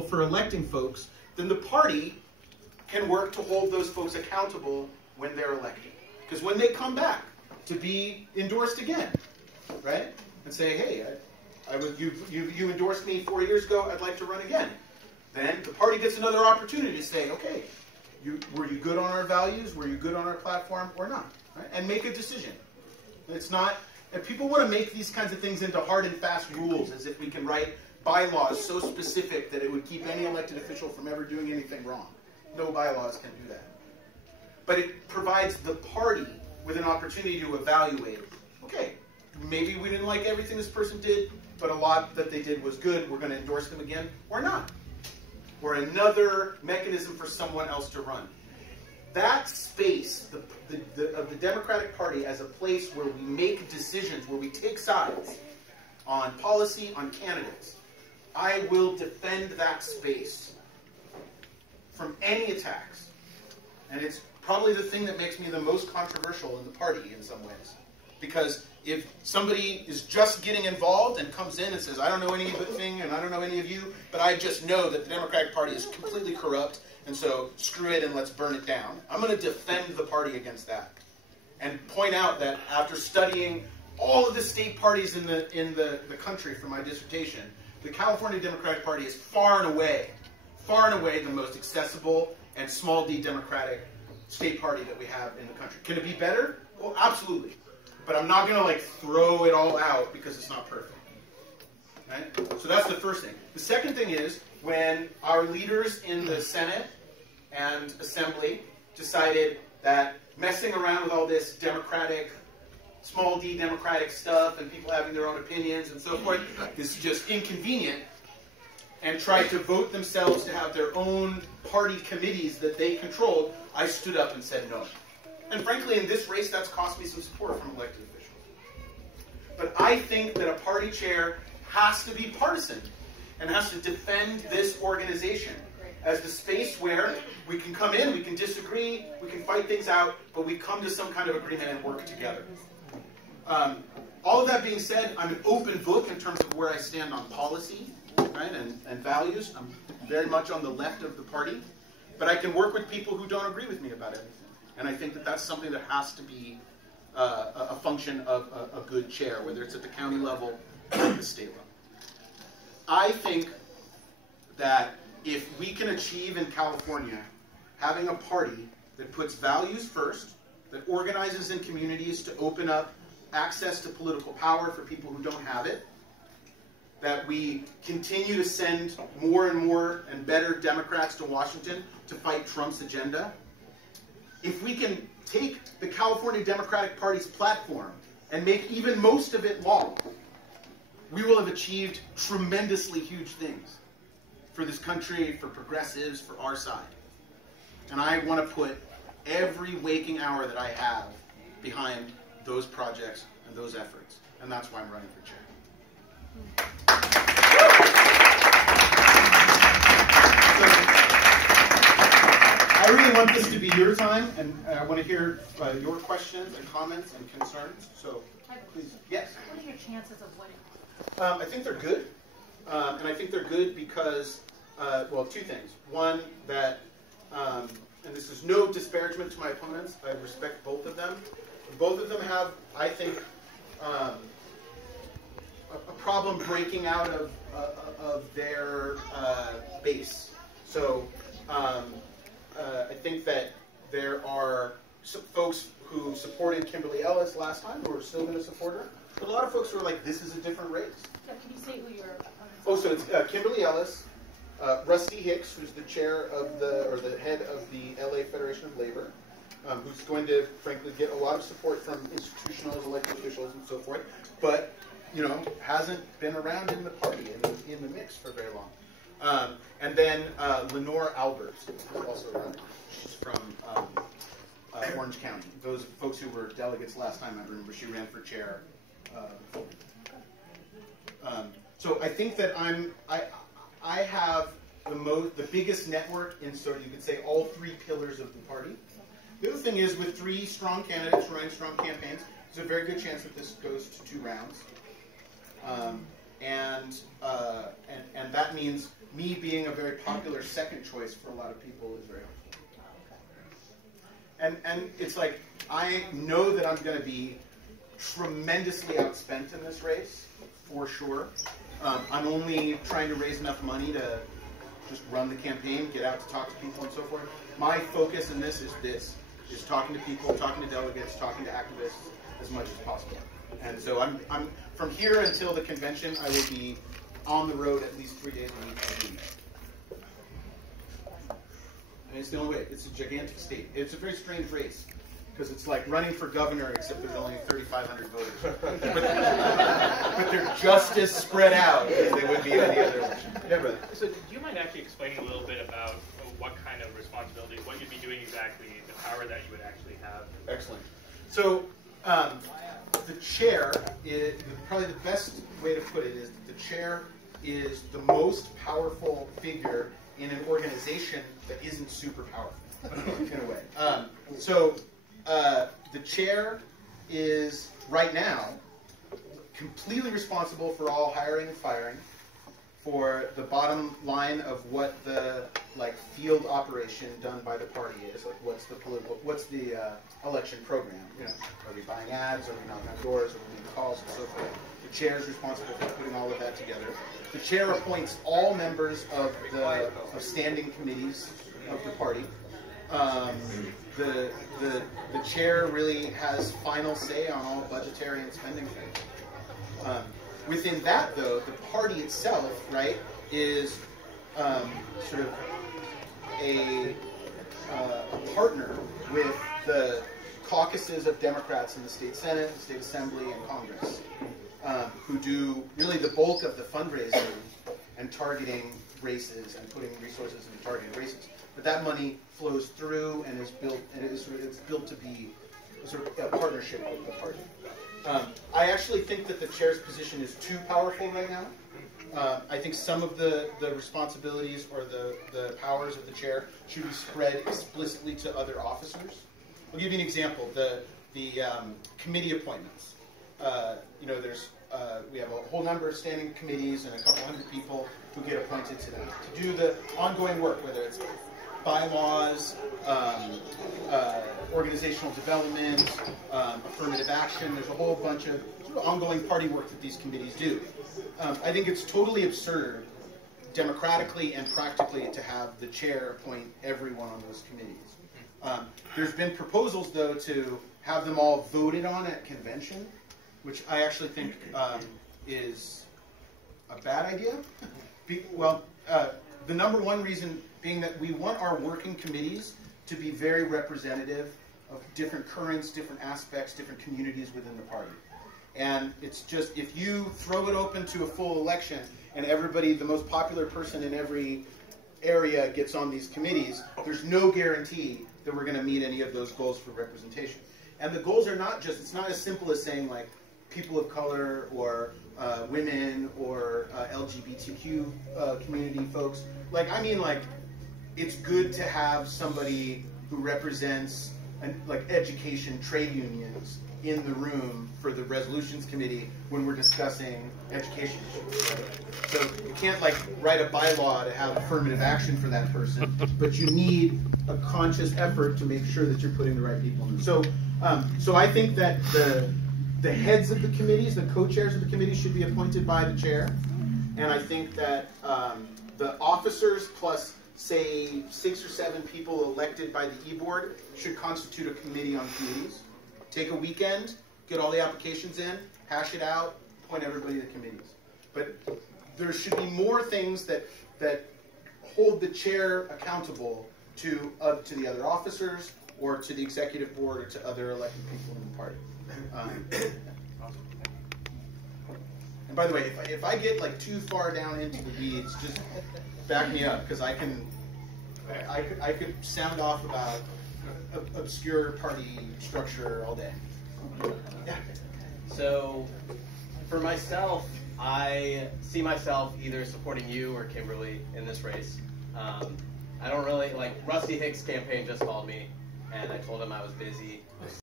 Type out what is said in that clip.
for electing folks, then the party can work to hold those folks accountable when they're elected. Because when they come back to be endorsed again, right, and say, hey, you endorsed me 4 years ago, I'd like to run again. Then the party gets another opportunity to say, okay, were you good on our values, were you good on our platform, or not? Right? And make a decision. It's not, and people want to make these kinds of things into hard and fast rules, as if we can write bylaws so specific that it would keep any elected official from ever doing anything wrong. No bylaws can do that. But it provides the party with an opportunity to evaluate, okay, maybe we didn't like everything this person did, but a lot that they did was good, we're going to endorse them again, or not. Or another mechanism for someone else to run. That space of the Democratic Party as a place where we make decisions, where we take sides on policy, on candidates, I will defend that space from any attacks. And it's probably the thing that makes me the most controversial in the party in some ways. Because if somebody is just getting involved and comes in and says, I don't know anything and I don't know any of you, but I just know that the Democratic Party is completely corrupt, and so screw it and let's burn it down, I'm going to defend the party against that. And point out that after studying all of the state parties in the country for my dissertation, the California Democratic Party is far and away the most accessible and small d democratic state party that we have in the country. Can it be better? Well, absolutely. But I'm not going to like throw it all out because it's not perfect. Right? So that's the first thing. The second thing is when our leaders in the Senate and Assembly decided that messing around with all this democratic, small d democratic stuff and people having their own opinions and so forth is just inconvenient, and tried to vote themselves to have their own party committees that they controlled, I stood up and said no. And frankly, in this race, that's cost me some support from elected officials. But I think that a party chair has to be partisan and has to defend this organization as the space where we can come in, we can disagree, we can fight things out, but we come to some kind of agreement and work together. All of that being said, I'm an open book in terms of where I stand on policy, right, and values. I'm very much on the left of the party, but I can work with people who don't agree with me about everything. And I think that that's something that has to be a function of a good chair, whether it's at the county level or at the state level. I think that if we can achieve in California having a party that puts values first, that organizes in communities to open up access to political power for people who don't have it, that we continue to send more and more and better Democrats to Washington to fight Trump's agenda, if we can take the California Democratic Party's platform and make even most of it law, we will have achieved tremendously huge things for this country, for progressives, for our side. And I want to put every waking hour that I have behind those projects and those efforts. And that's why I'm running for chair. I really want this to be your time, and I want to hear your questions and comments and concerns. So, please, yes? What are your chances of winning? I think they're good. And I think they're good because, well, two things. One, that, and this is no disparagement to my opponents, I respect both of them. Both of them have, I think, a problem breaking out of their base. So I think that there are folks who supported Kimberly Ellis last time who are still going to support her. But a lot of folks who are like, this is a different race. Yeah, can you say who your opponents are? Oh, so it's Kimberly Ellis, Rusty Hicks, who's the chair of the head of the LA Federation of Labor, who's going to, frankly, get a lot of support from institutional elected officials and so forth, but, you know, hasn't been around in the party and in the mix for very long. And then Lenore Alberts, who's also running. She's from Orange County. Those folks who were delegates last time, I remember she ran for chair. So I think that I have the biggest network in sort of, you could say, all three pillars of the party. The other thing is, with three strong candidates running strong campaigns, there's a very good chance that this goes to 2 rounds. And that means me being a very popular second choice for a lot of people is very helpful. And it's like, I know that I'm going to be tremendously outspent in this race, for sure. I'm only trying to raise enough money to just run the campaign, get out to talk to people and so forth. My focus in this is talking to people, talking to delegates, talking to activists as much as possible. And so I'm from here until the convention, I will be on the road at least 3 days a week. And it's the only way. It's a gigantic state. It's a very strange race, because it's like running for governor, except there's only 3,500 voters. but they're just as spread out as they would be in any other election. Yeah, brother. So do you mind actually explaining a little bit about what kind of responsibility, what you'd be doing exactly, the power that you would actually have? Excellent. So the chair, probably the best way to put it is that the chair is the most powerful figure in an organization that isn't super powerful, in a way. So the chair is, right now, completely responsible for all hiring and firing, for the bottom line of what the field operation done by the party is, like what's the election program? You know, are we buying ads? Are we knocking on doors? Are we making calls and so forth? The chair is responsible for putting all of that together. The chair appoints all members of the standing committees of the party. The chair really has final say on all budgetary and spending things. Within that, though, the party itself, right, is sort of a partner with the caucuses of Democrats in the state Senate, the state Assembly, and Congress, who do really the bulk of the fundraising and targeting races and putting resources into targeting races. But that money flows through and is built, and it's built to be sort of a partnership with the party. I actually think that the chair's position is too powerful right now. I think some of the responsibilities or the powers of the chair should be spread explicitly to other officers. I'll give you an example. The committee appointments. You know, we have a whole number of standing committees and a couple hundred people who get appointed to them to do the ongoing work, whether it's bylaws, organizational development, affirmative action. There's a whole bunch of sort of ongoing party work that these committees do. I think it's totally absurd, democratically and practically, to have the chair appoint everyone on those committees. There's been proposals, though, to have them all voted on at convention, which I actually think is a bad idea. The number one reason being that we want our working committees to be very representative of different currents, different aspects, different communities within the party. And it's just, if you throw it open to a full election and everybody, the most popular person in every area gets on these committees, there's no guarantee that we're going to meet any of those goals for representation. And the goals are not just, it's not as simple as saying like people of color or women or LGBTQ community folks. Like, I mean, like, it's good to have somebody who represents like education, trade unions in the room for the resolutions committee when we're discussing education issues. Right? So you can't like write a bylaw to have affirmative action for that person, but you need a conscious effort to make sure that you're putting the right people in. So I think that the heads of the committees, the co-chairs of the committees, should be appointed by the chair, and I think that the officers plus, say, 6 or 7 people elected by the e-board should constitute a committee on committees. Take a weekend, get all the applications in, hash it out, appoint everybody to committees. But there should be more things that hold the chair accountable to the other officers or to the executive board or to other elected people in the party. And by the way, if I get like too far down into the weeds, just back me up, because I could sound off about obscure party structure all day. Yeah. So, for myself, I see myself either supporting you or Kimberly in this race. I don't really, like, Rusty Hicks' campaign just called me, and I told him I was busy.